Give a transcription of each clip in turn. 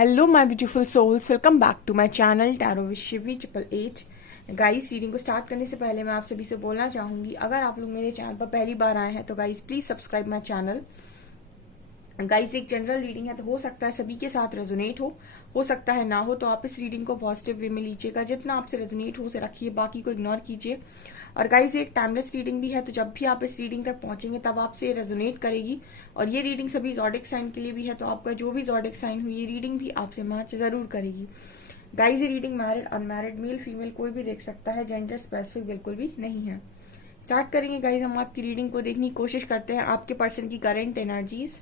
Hello my beautiful souls, welcome back to my channel tarot with Shivi 888। Guys, reading को start करने से पहले मैं आप सभी से बोलना चाहूंगी, अगर आप लोग मेरे चैनल पर पहली बार आए हैं तो guys please subscribe my channel. Guys, एक जनरल रीडिंग है तो हो सकता है सभी के साथ रेजोनेट हो सकता है ना हो, तो आप इस रीडिंग को पॉजिटिव वे में लीजिएगा। जितना आपसे रेजोनेट हो उसे रखिए, बाकी को इग्नोर कीजिए। और गाइस, एक टाइमलेस रीडिंग भी है, तो जब भी आप इस रीडिंग तक पहुंचेंगे तब आपसे रेजोनेट करेगी। और ये रीडिंग सभी ज़ोडिक साइन के लिए भी है, तो आपका जो भी ज़ोडिक साइन हुई ये रीडिंग भी आपसे मैच जरूर करेगी। गाइस, ये reading married unmarried male female कोई भी देख सकता है, जेंडर स्पेसिफिक बिल्कुल भी नहीं है। स्टार्ट करेंगे गाइस, हम आपकी रीडिंग को देखने की कोशिश करते हैं आपके पर्सन की करेंट एनर्जीज।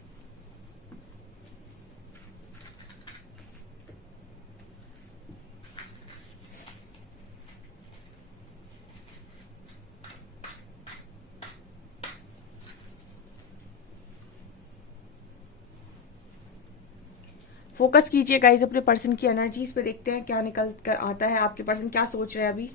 फोकस कीजिए गाइस अपने पर्सन की एनर्जीज पे, देखते हैं क्या निकल कर आता है, आपके पर्सन क्या सोच रहे हैं अभी।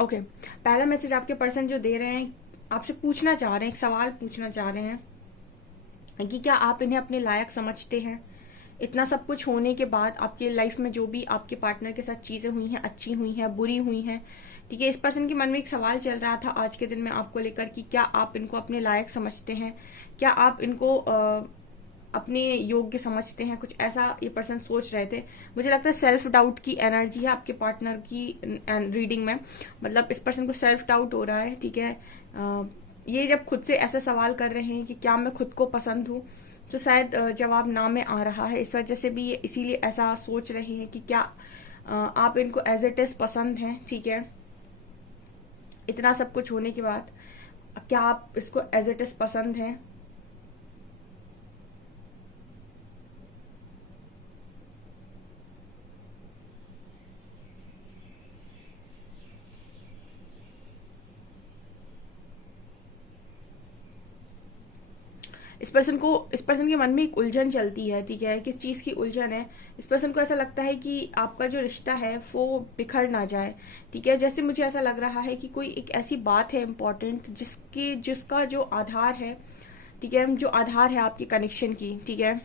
ओके, पहला मैसेज आपके पर्सन जो दे रहे हैं, आपसे पूछना चाह रहे हैं, एक सवाल पूछना चाह रहे हैं कि क्या आप इन्हें अपने लायक समझते हैं। इतना सब कुछ होने के बाद आपके लाइफ में जो भी आपके पार्टनर के साथ चीजें हुई हैं, अच्छी हुई हैं, बुरी हुई हैं, ठीक है, इस पर्सन के मन में एक सवाल चल रहा था आज के दिन में आपको लेकर कि क्या आप इनको अपने लायक समझते हैं, क्या आप इनको अपने योग्य समझते हैं। कुछ ऐसा ये पर्सन सोच रहे थे। मुझे लगता है सेल्फ डाउट की एनर्जी है आपके पार्टनर की रीडिंग में, मतलब इस पर्सन को सेल्फ डाउट हो रहा है, ठीक है। ये जब खुद से ऐसा सवाल कर रहे हैं कि क्या मैं खुद को पसंद हूँ, तो शायद जवाब ना में आ रहा है, इस वजह से भी ये इसीलिए ऐसा सोच रहे हैं कि क्या आप इनको एज इट इज पसंद हैं, ठीक है। इतना सब कुछ होने के बाद क्या आप इसको एज इट इज पसंद हैं। इस पर्सन के मन में एक उलझन चलती है, ठीक है। किस चीज की उलझन है, इस पर्सन को ऐसा लगता है कि आपका जो रिश्ता है वो बिखर ना जाए, ठीक है। जैसे मुझे ऐसा लग रहा है कि कोई एक ऐसी बात है इम्पोर्टेंट जिसका जो आधार है, ठीक है, जो आधार है आपके कनेक्शन की, ठीक है।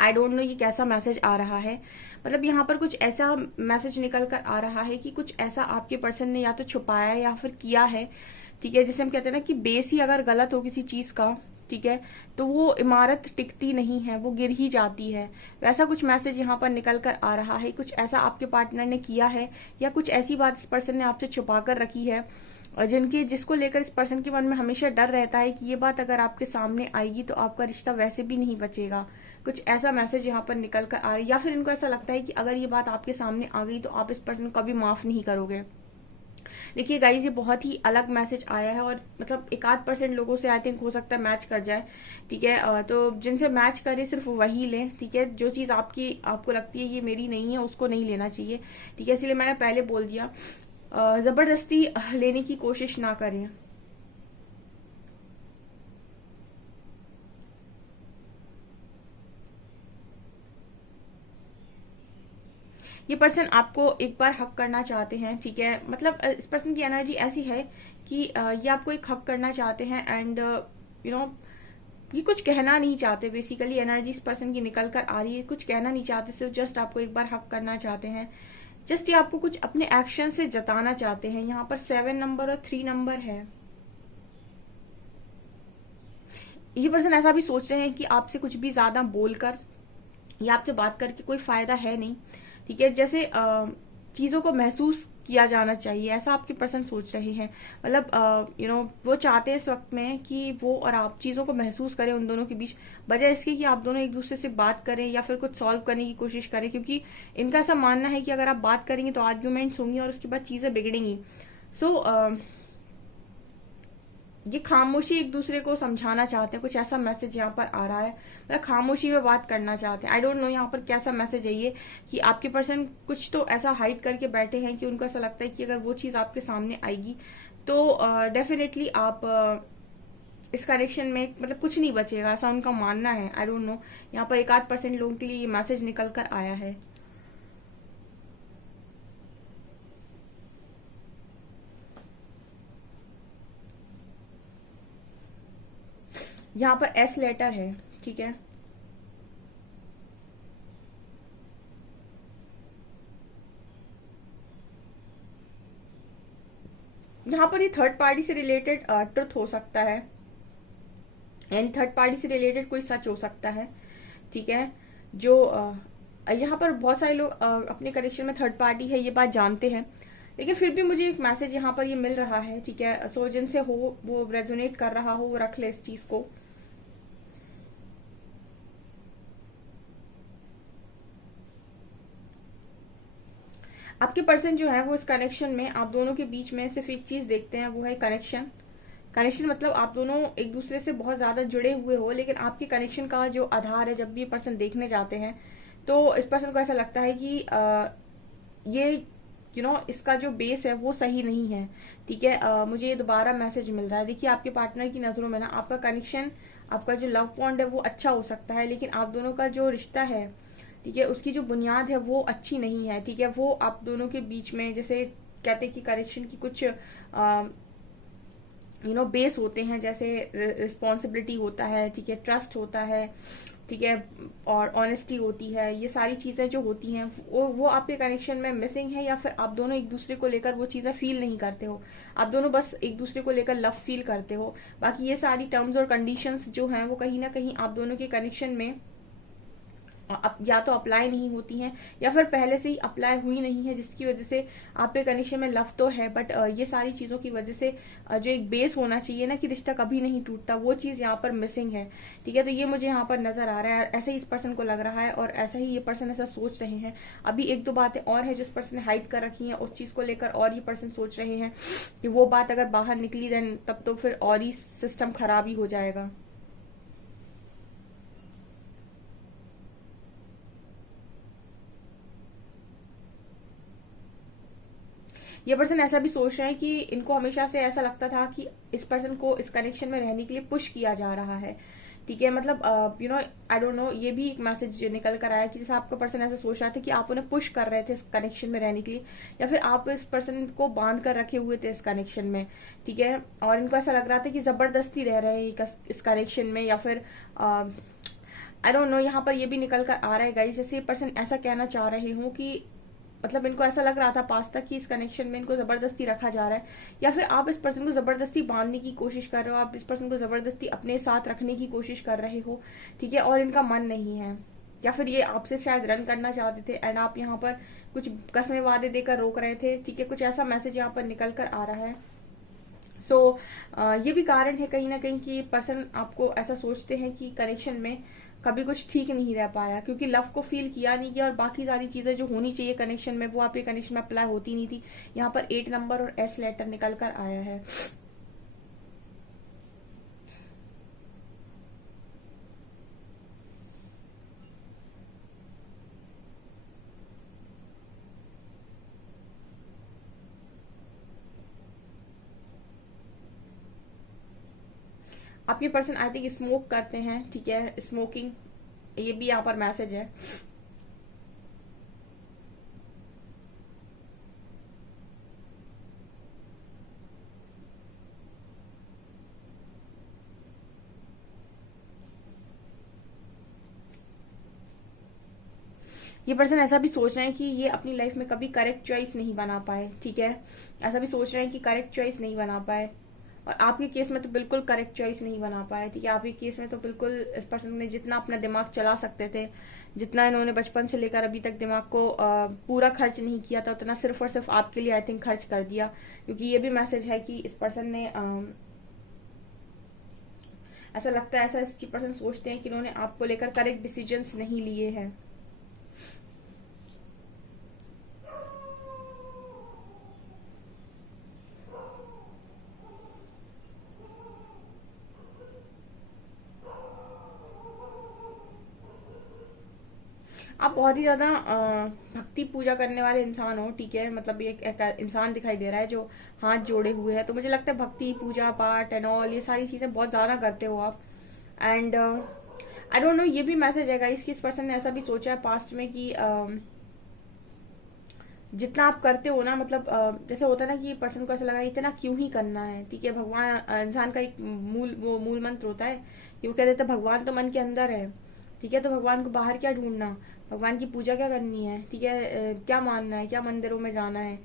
आई डोंट नो ये कैसा मैसेज आ रहा है, मतलब यहाँ पर कुछ ऐसा मैसेज निकल कर आ रहा है कि कुछ ऐसा आपके पर्सन ने या तो छुपाया या फिर किया है, ठीक है। जैसे हम कहते हैं ना कि बेस ही अगर गलत हो किसी चीज का, ठीक है, तो वो इमारत टिकती नहीं है, वो गिर ही जाती है। वैसा कुछ मैसेज यहाँ पर निकल कर आ रहा है। कुछ ऐसा आपके पार्टनर ने किया है या कुछ ऐसी बात इस पर्सन ने आपसे छुपा कर रखी है, और जिसको लेकर इस पर्सन के मन में हमेशा डर रहता है कि ये बात अगर आपके सामने आएगी तो आपका रिश्ता वैसे भी नहीं बचेगा। कुछ ऐसा मैसेज यहाँ पर निकल कर आ रहा है, या फिर इनको ऐसा लगता है कि अगर ये बात आपके सामने आ गई तो आप इस पर्सन को कभी माफ नहीं करोगे। देखिए गाइज, ये बहुत ही अलग मैसेज आया है, और मतलब 1-8% लोगों से आई थिंक हो सकता है मैच कर जाए, ठीक है। तो जिनसे मैच करे सिर्फ वही लें, ठीक है। जो चीज आपको लगती है ये मेरी नहीं है, उसको नहीं लेना चाहिए, ठीक है। इसलिए मैंने पहले बोल दिया, जबरदस्ती लेने की कोशिश ना करें। ये पर्सन आपको एक बार हक करना चाहते हैं, ठीक है। मतलब इस पर्सन की एनर्जी ऐसी है कि ये आपको एक हक करना चाहते हैं, एंड यू नो ये कुछ कहना नहीं चाहते। बेसिकली एनर्जी इस पर्सन की निकल कर आ रही है, कुछ कहना नहीं चाहते, सिर्फ जस्ट आपको एक बार हक करना चाहते हैं। जस्ट ये आपको कुछ अपने एक्शन से जताना चाहते हैं। यहाँ पर 7 नंबर और 3 नंबर है। ये पर्सन ऐसा भी सोच रहे हैं कि आपसे कुछ भी ज्यादा बोलकर या आपसे बात करके कोई फायदा है नहीं, ठीक है। जैसे चीजों को महसूस किया जाना चाहिए, ऐसा आपके पर्सन सोच रहे हैं। मतलब वो चाहते हैं इस वक्त में कि वो और आप चीजों को महसूस करें उन दोनों के बीच, बजाय इसके कि आप दोनों एक दूसरे से बात करें या फिर कुछ सॉल्व करने की कोशिश करें, क्योंकि इनका ऐसा मानना है कि अगर आप बात करेंगे तो आर्ग्यूमेंट्स होंगी और उसके बाद चीजें बिगड़ेंगी। सो ये खामोशी एक दूसरे को समझाना चाहते हैं, कुछ ऐसा मैसेज यहाँ पर आ रहा है। मतलब खामोशी में बात करना चाहते हैं। आई डोंट नो यहाँ पर कैसा मैसेज है ये, कि आपके पर्सन कुछ तो ऐसा हाइड करके बैठे हैं कि उनको ऐसा लगता है कि अगर वो चीज आपके सामने आएगी तो डेफिनेटली आप इस कनेक्शन में मतलब कुछ नहीं बचेगा, ऐसा उनका मानना है। आई डोंट नो, यहाँ पर 1-8% लोगों के लिए ये मैसेज निकल कर आया है। यहाँ पर एस लेटर है, ठीक है। यहाँ पर ये थर्ड पार्टी से रिलेटेड ट्रुथ हो सकता है, यानी थर्ड पार्टी से रिलेटेड कोई सच हो सकता है, ठीक है। जो यहाँ पर बहुत सारे लोग अपने कनेक्शन में थर्ड पार्टी है ये बात जानते हैं, लेकिन फिर भी मुझे एक मैसेज यहाँ पर ये मिल रहा है, ठीक है। सो जिनसे हो वो रेजोनेट कर रहा हो वो रख ले इस चीज को। आपके पर्सन जो है वो इस कनेक्शन में आप दोनों के बीच में सिर्फ एक चीज देखते हैं, वो है कनेक्शन। कनेक्शन मतलब आप दोनों एक दूसरे से बहुत ज्यादा जुड़े हुए हो, लेकिन आपके कनेक्शन का जो आधार है, जब भी ये पर्सन देखने जाते हैं तो इस पर्सन को ऐसा लगता है कि ये इसका जो बेस है वो सही नहीं है, ठीक है। मुझे ये दोबारा मैसेज मिल रहा है। देखिए आपके पार्टनर की नजरों में ना आपका कनेक्शन, आपका जो लव बॉन्ड है वो अच्छा हो सकता है, लेकिन आप दोनों का जो रिश्ता है, ठीक है, उसकी जो बुनियाद है वो अच्छी नहीं है, ठीक है। वो आप दोनों के बीच में जैसे कहते हैं कि कनेक्शन की कुछ बेस होते हैं, जैसे रिस्पॉन्सिबिलिटी होता है, ठीक है, ट्रस्ट होता है, ठीक है, और ऑनेस्टी होती है। ये सारी चीजें जो होती हैं वो आपके कनेक्शन में मिसिंग है, या फिर आप दोनों एक दूसरे को लेकर वो चीजें फील नहीं करते हो। आप दोनों बस एक दूसरे को लेकर लव फील करते हो, बाकी ये सारी टर्म्स और कंडीशंस जो हैं वो कहीं ना कहीं आप दोनों के कनेक्शन में या तो अप्लाई नहीं होती हैं, या फिर पहले से ही अप्लाई हुई नहीं है, जिसकी वजह से आपके कनेक्शन में लव तो है, बट ये सारी चीजों की वजह से जो एक बेस होना चाहिए ना कि रिश्ता कभी नहीं टूटता, वो चीज यहाँ पर मिसिंग है, ठीक है। तो ये मुझे यहाँ पर नजर आ रहा है, ऐसे ही इस पर्सन को लग रहा है, और ऐसा ही ये पर्सन ऐसा सोच रहे हैं। अभी 1-2 बातें और है जो इस पर्सन ने हाइड कर रखी है, उस चीज को लेकर और ये पर्सन सोच रहे हैं कि वो बात अगर बाहर निकली देन तब तो फिर और ही सिस्टम खराब ही हो जाएगा। ये पर्सन ऐसा भी सोच रहे हैं कि इनको हमेशा से ऐसा लगता था कि इस पर्सन को इस कनेक्शन में रहने के लिए पुश किया जा रहा है, ठीक है। मतलब आई डोंट नो, ये भी एक मैसेज निकल कर आया कि जैसे आपका पर्सन ऐसा सोच रहा था कि आप उन्हें पुश कर रहे थे इस कनेक्शन में रहने के लिए, या फिर आप इस पर्सन को बांध कर रखे हुए थे इस कनेक्शन में, ठीक है। और इनको ऐसा लग रहा था कि जबरदस्ती रह रहे हैं इस कनेक्शन में, या फिर आई डोंट नो। यहाँ पर ये भी निकल कर आ रहा है गाइस, जैसे ये पर्सन ऐसा कहना चाह रहे हूँ कि मतलब इनको ऐसा लग रहा था पास तक कि इस कनेक्शन में इनको जबरदस्ती रखा जा रहा है, या फिर आप इस पर्सन को जबरदस्ती बांधने की कोशिश कर रहे हो, आप इस पर्सन को जबरदस्ती अपने साथ रखने की कोशिश कर रहे हो, ठीक है, और इनका मन नहीं है, या फिर ये आपसे शायद रन करना चाहते थे एंड आप यहाँ पर कुछ कसमें वादे देकर रोक रहे थे, ठीक है। कुछ ऐसा मैसेज यहाँ पर निकल कर आ रहा है। सो ये भी कारण है कहीं ना कहीं कि पर्सन आपको ऐसा सोचते हैं कि कनेक्शन में कभी कुछ ठीक नहीं रह पाया, क्योंकि लव को फील किया नहीं गया, और बाकी सारी चीजें जो होनी चाहिए कनेक्शन में वो आपके कनेक्शन में अप्लाई होती नहीं थी। यहाँ पर 8 नंबर और एस लेटर निकल कर आया है। आपके पर्सन आई थिंक स्मोक करते हैं, ठीक है, स्मोकिंग, ये भी यहाँ पर मैसेज है। ये पर्सन ऐसा भी सोच रहे हैं कि ये अपनी लाइफ में कभी करेक्ट चॉइस नहीं बना पाए, ठीक है। ऐसा भी सोच रहे हैं कि करेक्ट चॉइस नहीं बना पाए, और आपके केस में तो बिल्कुल करेक्ट चॉइस नहीं बना पाया, ठीक है। आपके केस में तो बिल्कुल इस पर्सन ने जितना अपना दिमाग चला सकते थे, जितना इन्होंने बचपन से लेकर अभी तक दिमाग को पूरा खर्च नहीं किया था, उतना सिर्फ और सिर्फ आपके लिए आई थिंक खर्च कर दिया। क्योंकि ये भी मैसेज है कि इस पर्सन ने ऐसा लगता है, ऐसा इसकी पर्सन सोचते हैं कि इन्होंने आपको लेकर करेक्ट डिसीजंस नहीं लिए हैं। आप बहुत ही ज्यादा भक्ति पूजा करने वाले इंसान हो, ठीक है। मतलब एक इंसान दिखाई दे रहा है जो हाथ जोड़े हुए है, तो मुझे लगता है भक्ति पूजा पाठ एंड ऑल ये सारी चीजें बहुत ज्यादा करते हो आप। एंड आई डोंट नो, ये भी मैसेज है गाइस कि इस पर्सन ने ऐसा भी सोचा है पास्ट में कि जितना आप करते हो ना, मतलब जैसे होता है ना कि पर्सन को ऐसा लगा इतना क्यों ही करना है, ठीक है। भगवान इंसान का एक मूल मंत्र होता है कि वो कह देते भगवान तो मन के अंदर है, ठीक है। तो भगवान को बाहर क्या ढूंढना, भगवान की पूजा क्या करनी है, ठीक है। क्या मानना है, क्या मंदिरों में जाना है।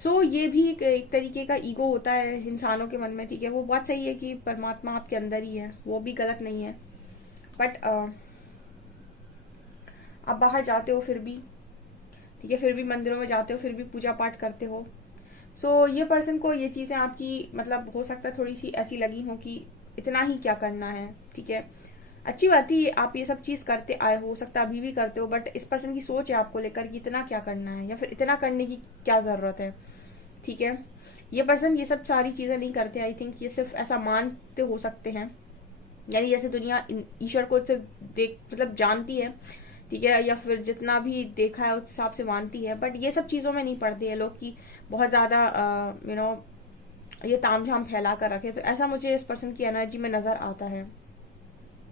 सो ये भी एक तरीके का ईगो होता है इंसानों के मन में, ठीक है। वो बात सही है कि परमात्मा आपके अंदर ही है, वो भी गलत नहीं है। बट आप बाहर जाते हो फिर भी, ठीक है, फिर भी मंदिरों में जाते हो, फिर भी पूजा पाठ करते हो। सो ये पर्सन को ये चीजें आपकी मतलब हो सकता है थोड़ी सी ऐसी लगी हो कि इतना ही क्या करना है, ठीक है। अच्छी बात है आप ये सब चीज करते आए, हो सकता है अभी भी करते हो, बट इस पर्सन की सोच है आपको लेकर कि इतना क्या करना है या फिर इतना करने की क्या जरूरत है, ठीक है। ये पर्सन ये सब सारी चीजें नहीं करते, आई थिंक ये सिर्फ ऐसा मानते हो सकते हैं, यानी जैसे दुनिया ईश्वर को सिर्फ देख मतलब जानती है, ठीक है, या फिर जितना भी देखा है उस हिसाब से मानती है। बट ये सब चीजों में नहीं पड़ते हैं लोग की बहुत ज्यादा यू नो ये तामझाम फैला कर रखे। तो ऐसा मुझे इस पर्सन की एनर्जी में नजर आता है।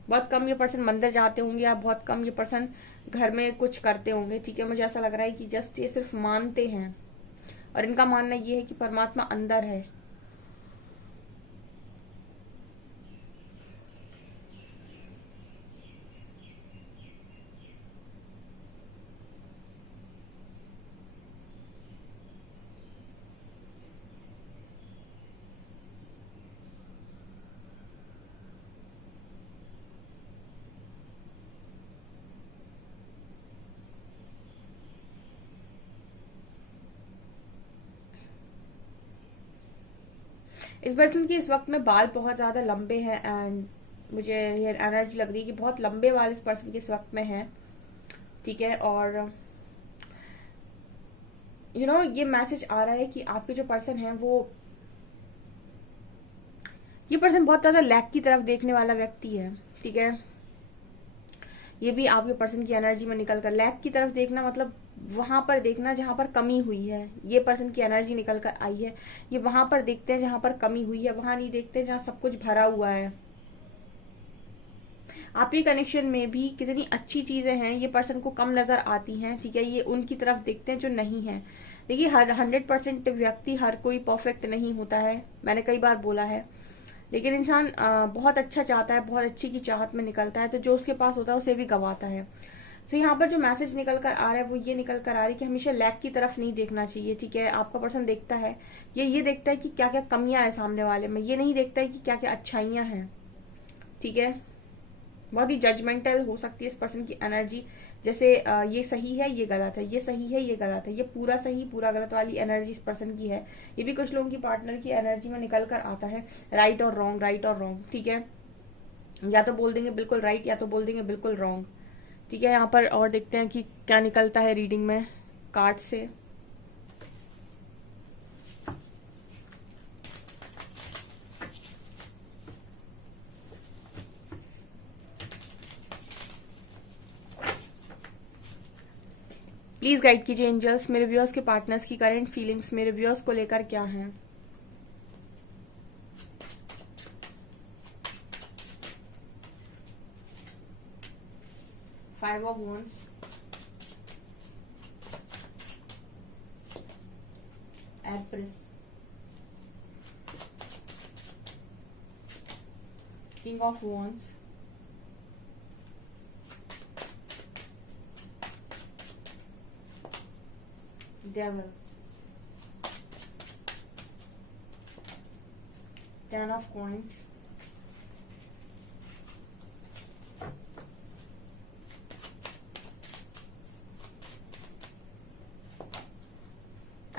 बहुत कम ये पर्सन मंदिर जाते होंगे या बहुत कम ये पर्सन घर में कुछ करते होंगे, ठीक है। मुझे ऐसा लग रहा है कि जस्ट ये सिर्फ मानते हैं और इनका मानना ये है कि परमात्मा अंदर है। इस पर्सन के इस वक्त में बाल बहुत ज्यादा लंबे हैं एंड मुझे ये एनर्जी लग रही है कि बहुत लंबे बाल इस पर्सन के इस वक्त में है, ठीक है। और ये मैसेज आ रहा है कि आपके जो पर्सन है वो ये पर्सन बहुत ज्यादा लैक की तरफ देखने वाला व्यक्ति है, ठीक है। ये भी आपके पर्सन की एनर्जी में निकल कर लैक की तरफ देखना मतलब वहां पर देखना जहां पर कमी हुई है। ये पर्सन की एनर्जी निकल कर आई है, ये वहां पर देखते हैं जहां पर कमी हुई है, वहां नहीं देखते जहां सब कुछ भरा हुआ है। आपके कनेक्शन में भी कितनी अच्छी चीजें हैं ये पर्सन को कम नजर आती हैं, ठीक है। ये उनकी तरफ देखते हैं जो नहीं है। देखिए हर 100% व्यक्ति हर कोई परफेक्ट नहीं होता है, मैंने कई बार बोला है। लेकिन इंसान बहुत अच्छा चाहता है, बहुत अच्छी की चाहत में निकलता है, तो जो उसके पास होता है उसे भी गवाता है। तो यहाँ पर जो मैसेज निकल कर आ रहा है वो ये निकल कर आ रहा है कि हमेशा लैक की तरफ नहीं देखना चाहिए, ठीक है। आपका पर्सन देखता है, ये देखता है कि क्या क्या कमियां है सामने वाले में, ये नहीं देखता है कि क्या क्या अच्छाइयां हैं, ठीक है। बहुत ही जजमेंटल हो सकती है इस पर्सन की एनर्जी, जैसे ये सही है ये गलत है, ये सही है ये गलत है, ये पूरा सही पूरा गलत वाली एनर्जी इस पर्सन की है। ये भी कुछ लोगों की पार्टनर की एनर्जी में निकल कर आता है, राइट और रॉन्ग, राइट और रॉन्ग, ठीक है। या तो बोल देंगे बिल्कुल राइट या तो बोल देंगे बिल्कुल रॉन्ग, ठीक है। यहाँ पर और देखते हैं कि क्या निकलता है रीडिंग में कार्ड से। प्लीज गाइड कीजिए एंजल्स, मेरे व्यूअर्स के पार्टनर्स की करंट फीलिंग्स मेरे व्यूअर्स को लेकर क्या है। Five of wands, empress, king of wands, devil, ten of coins,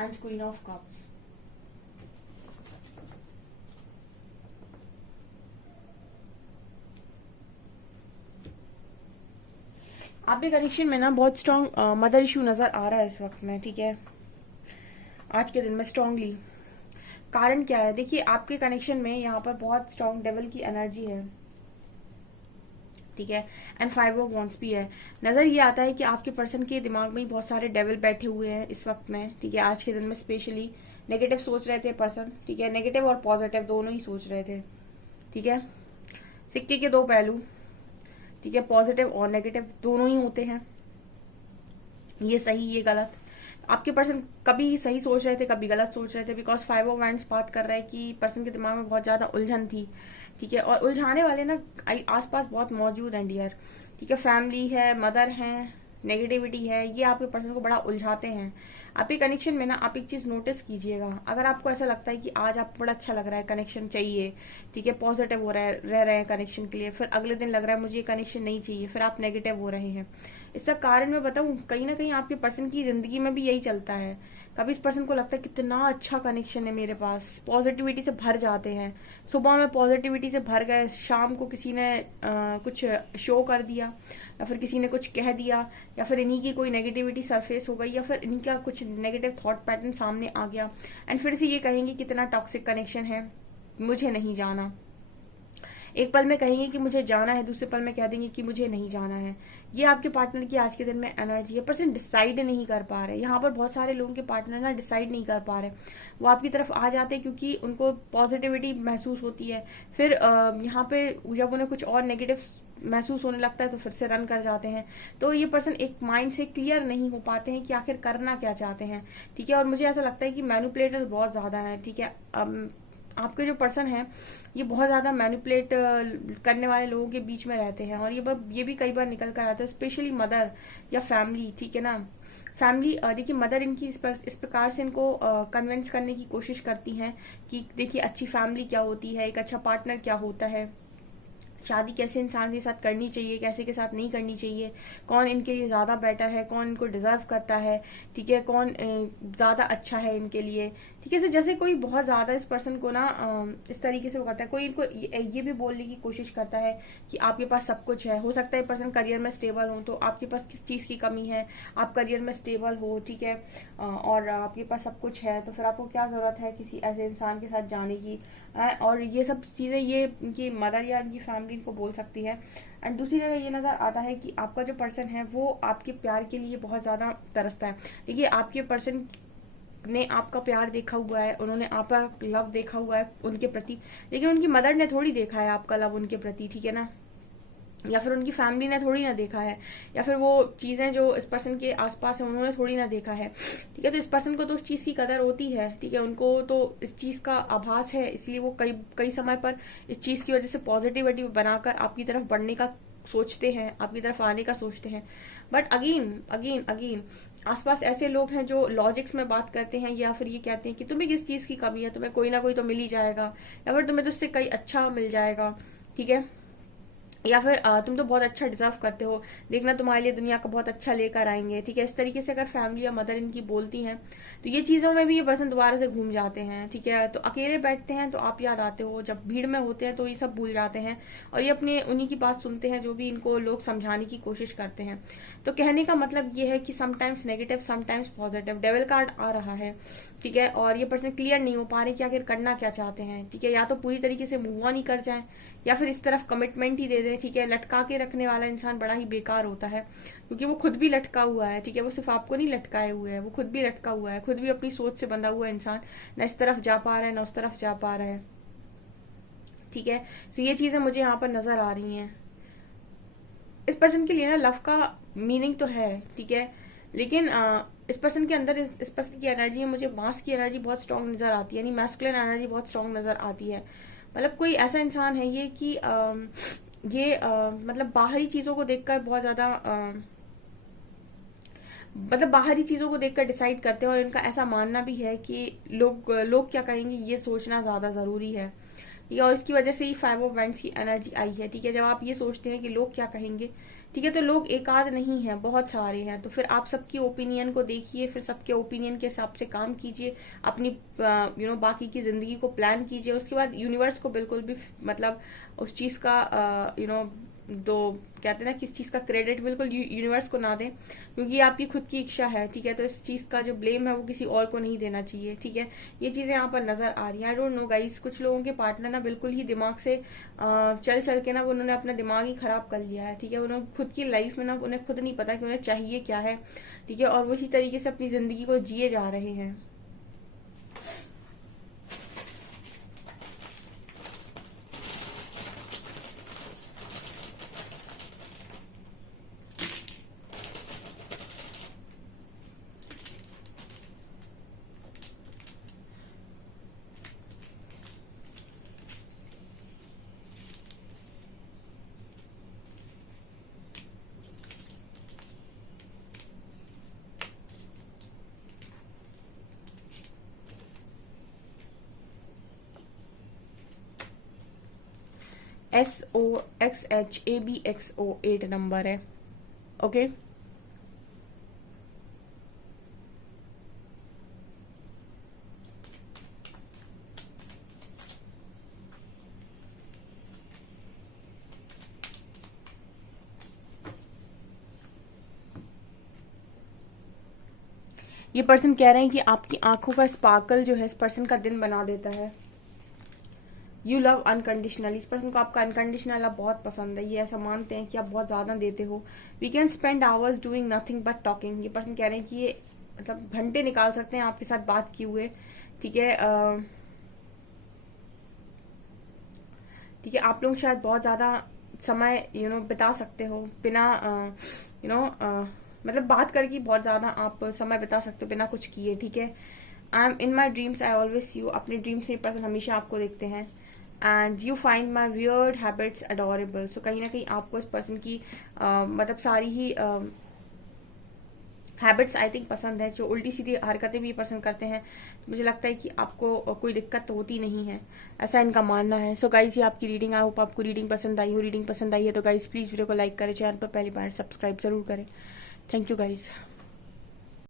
and queen of cups. आपके कनेक्शन में ना बहुत स्ट्रॉन्ग मदर इशू नजर आ रहा है इस वक्त में, ठीक है, आज के दिन में स्ट्रांगली। कारण क्या है, देखिए आपके कनेक्शन में यहाँ पर बहुत स्ट्रॉन्ग डेविल की एनर्जी है, ठीक है, एंड 5 ऑफ वॉन्ड्स भी है। नजर ये आता है कि आपके पर्सन के दिमाग में बहुत सारे डेविल बैठे हुए हैं इस वक्त में, ठीक है, आज के दिन में स्पेशली नेगेटिव सोच रहे थे पर्सन, ठीक है, नेगेटिव और पॉजिटिव दोनों ही सोच रहे थे, ठीक है, सिक्के के दो पहलू, ठीक है, पॉजिटिव और नेगेटिव दोनों ही होते हैं, ये सही ये गलत। आपके पर्सन कभी सही सोच रहे थे कभी गलत सोच रहे थे, बिकॉज 5 ऑफ वैंड्स बात कर रहा है कि पर्सन के दिमाग में बहुत ज्यादा उलझन थी, ठीक है, और उलझाने वाले ना आसपास बहुत मौजूद हैं डियर, ठीक है, फैमिली है, मदर है, नेगेटिविटी है, ये आपके पर्सन को बड़ा उलझाते हैं। आपके कनेक्शन में ना आप एक चीज नोटिस कीजिएगा, अगर आपको ऐसा लगता है कि आज आपको बड़ा अच्छा लग रहा है, कनेक्शन चाहिए, ठीक है, पॉजिटिव हो रहा है, रह रहे हैं कनेक्शन के लिए, फिर अगले दिन लग रहा है मुझे ये कनेक्शन नहीं चाहिए, फिर आप नेगेटिव हो रहे हैं। इसका कारण मैं बताऊं, कहीं ना कहीं आपके पर्सन की जिंदगी में भी यही चलता है। कभी इस पर्सन को लगता है कितना अच्छा कनेक्शन है मेरे पास, पॉजिटिविटी से भर जाते हैं, सुबह में पॉजिटिविटी से भर गए, शाम को किसी ने कुछ शो कर दिया, या फिर किसी ने कुछ कह दिया, या फिर इन्हीं की कोई नेगेटिविटी सरफेस हो गई, या फिर इन्हीं का कुछ नेगेटिव थॉट पैटर्न सामने आ गया, एंड फिर से ये कहेंगे कितना टॉक्सिक कनेक्शन है, मुझे नहीं जाना। एक पल में कहेंगे कि मुझे जाना है, दूसरे पल में कह देंगे कि मुझे नहीं जाना है। ये आपके पार्टनर की आज के दिन में एनर्जी है। पर्सन डिसाइड नहीं कर पा रहे, यहाँ पर बहुत सारे लोगों के पार्टनर ना डिसाइड नहीं कर पा रहे, वो आपकी तरफ आ जाते हैं क्योंकि उनको पॉजिटिविटी महसूस होती है, फिर यहाँ पे जब उन्हें कुछ और नेगेटिव महसूस होने लगता है तो फिर से रन कर जाते हैं। तो ये पर्सन एक माइंड से क्लियर नहीं हो पाते हैं कि आखिर करना क्या चाहते हैं, ठीक है, और मुझे ऐसा लगता है कि मैनिपुलेटर्स बहुत ज्यादा है, ठीक है, आपके जो पर्सन है ये बहुत ज्यादा मैनिपुलेट करने वाले लोगों के बीच में रहते हैं, और ये भी कई बार निकल कर आते हैं, स्पेशली मदर या फैमिली, ठीक है ना, फैमिली। देखिए मदर इनकी इस प्रकार से इनको कन्विंस करने की कोशिश करती हैं कि देखिए अच्छी फैमिली क्या होती है, एक अच्छा पार्टनर क्या होता है, शादी कैसे इंसान के साथ करनी चाहिए, कैसे के साथ नहीं करनी चाहिए, कौन इनके लिए ज्यादा बेटर है, कौन इनको डिजर्व करता है, ठीक है, कौन ज्यादा अच्छा है इनके लिए, ठीक है। तो जैसे कोई बहुत ज्यादा इस पर्सन को ना इस तरीके से वो करता है, कोई इनको ये भी बोलने की कोशिश करता है कि आपके पास सब कुछ है। हो सकता है पर्सन करियर में स्टेबल हो, तो आपके पास किस चीज की कमी है, आप करियर में स्टेबल हो, ठीक है, और आपके पास सब कुछ है, तो फिर आपको क्या जरूरत है किसी ऐसे इंसान के साथ जाने की, और ये सब चीजें ये इनकी मदर या इनकी फैमिली इनको बोल सकती है। एंड दूसरी जगह ये नजर आता है कि आपका जो पर्सन है वो आपके प्यार के लिए बहुत ज्यादा तरसता है। देखिए आपके पर्सन ने आपका प्यार देखा हुआ है, उन्होंने आपका लव देखा हुआ है उनके प्रति, लेकिन उनकी मदर ने थोड़ी देखा है आपका लव उनके प्रति, ठीक है ना, या फिर उनकी फैमिली ने थोड़ी ना देखा है, या फिर वो चीजें जो इस पर्सन के आसपास है उन्होंने थोड़ी ना देखा है, ठीक है। तो इस पर्सन को तो उस चीज की कदर होती है, ठीक है, उनको तो इस चीज का आभास है, इसलिए वो कई समय पर इस चीज की वजह से पॉजिटिविटी बनाकर आपकी तरफ बढ़ने का सोचते हैं, आपकी तरफ आने का सोचते हैं। बट अगेन अगेन अगेन आसपास ऐसे लोग हैं जो लॉजिक्स में बात करते हैं, या फिर ये कहते हैं कि तुम्हें किस चीज की कमी है, तुम्हें कोई ना कोई तो मिल ही जाएगा, या फिर तुम्हें तो उससे कई अच्छा मिल जाएगा, ठीक है, या फिर तुम तो बहुत अच्छा डिजर्व करते हो, देखना तुम्हारे लिए दुनिया को बहुत अच्छा लेकर आएंगे, ठीक है। इस तरीके से अगर फैमिली या मदर इनकी बोलती हैं तो ये चीजों में भी ये पर्सन दोबारा से घूम जाते हैं, ठीक है। तो अकेले बैठते हैं तो आप याद आते हो, जब भीड़ में होते हैं तो ये सब भूल जाते हैं, और ये अपने उन्हीं की बात सुनते हैं जो भी इनको लोग समझाने की कोशिश करते हैं। तो कहने का मतलब ये है कि sometimes negative sometimes positive devil card आ रहा है, ठीक है, और ये पर्सन क्लियर नहीं हो पा रहे कि आखिर करना क्या चाहते हैं, ठीक है। या तो पूरी तरीके से मूव ऑन ही कर जाए, या फिर इस तरफ कमिटमेंट ही दे दे, ठीक है। लटका के रखने वाला इंसान बड़ा ही बेकार होता है, क्योंकि वो खुद भी लटका हुआ है, ठीक है, वो सिर्फ आपको नहीं लटकाए हुए है, वो खुद भी लटका हुआ है, खुद भी अपनी सोच से बंधा हुआ इंसान, न इस तरफ जा पा रहा है न उस तरफ जा पा रहा है, ठीक है। तो ये चीजें मुझे यहाँ पर नजर आ रही हैं। इस पर्सन के लिए ना लव का मीनिंग तो है, ठीक है, लेकिन इस पर्सन के अंदर इस पर्सन की एनर्जी में मुझे मास की एनर्जी बहुत स्ट्रांग नजर आती है, यानी मैस्कुलिन एनर्जी बहुत स्ट्रांग नजर आती है। मतलब कोई ऐसा इंसान है ये कि मतलब बाहरी चीजों को देखकर बहुत ज्यादा मतलब बाहरी चीजों को देखकर डिसाइड करते हैं, और इनका ऐसा मानना भी है कि लोग क्या कहेंगे ये सोचना ज्यादा जरूरी है, ठीक है। और इसकी वजह से ही 5 ऑफ वैंड्स की एनर्जी आई है, ठीक है। जब आप ये सोचते हैं कि लोग क्या कहेंगे, ठीक है। तो लोग एक आध नहीं है, बहुत सारे हैं। तो फिर आप सबकी ओपिनियन को देखिए, फिर सबके ओपिनियन के हिसाब से काम कीजिए, अपनी बाकी की जिंदगी को प्लान कीजिए। उसके बाद यूनिवर्स को बिल्कुल भी मतलब उस चीज का दो कहते हैं ना, किस चीज का क्रेडिट बिल्कुल यूनिवर्स को ना दें, क्योंकि आपकी खुद की इच्छा है। ठीक है। तो इस चीज का जो ब्लेम है वो किसी और को नहीं देना चाहिए। ठीक है। ये चीजें यहाँ पर नजर आ रही हैं। आई डोंट नो गाइस, कुछ लोगों के पार्टनर ना बिल्कुल ही दिमाग से चल चल के ना उन्होंने अपना दिमाग ही खराब कर लिया है। ठीक है। उन्होंने खुद की लाइफ में ना उन्हें खुद नहीं पता कि उन्हें चाहिए क्या है। ठीक है। और उसी तरीके से अपनी जिंदगी को जिए जा रहे हैं। SOXHABXO 8 नंबर है। ओके। ये पर्सन कह रहे हैं कि आपकी आंखों का स्पार्कल जो है इस पर्सन का दिन बना देता है। यू लव अनकंडीशनली, इस पर्सन को आपका अनकंडीशनल लव बहुत पसंद है। ये ऐसा मानते हैं कि आप बहुत ज्यादा देते हो। We can spend hours doing nothing but talking, ये पर्सन कह रहे हैं कि ये मतलब घंटे निकाल सकते हैं आपके साथ बात किए हुए। ठीक है। ठीक है। आप लोग शायद बहुत ज्यादा समय बिता सकते हो बिना मतलब बात करके बहुत ज्यादा आप समय बिता सकते हो बिना कुछ किए। ठीक है। I am in my dreams, I always see you, अपने ड्रीम्स में पर्सन हमेशा आपको देखते हैं। And you find my weird habits adorable, so कहीं ना कहीं आपको इस पर्सन की मतलब सारी ही हैबिट्स आई थिंक पसंद है। जो उल्टी सीधी हरकतें भी पसंद करते हैं, मुझे लगता है कि आपको कोई दिक्कत तो होती नहीं है, ऐसा इनका मानना है। सो गाइज ये आपकी रीडिंग, आई होप आपको रीडिंग पसंद आई हो। रीडिंग पसंद आई है तो गाइज प्लीज वीडियो को लाइक करें, चैनल पर पहली बार सब्सक्राइब जरूर करें। Thank you guys.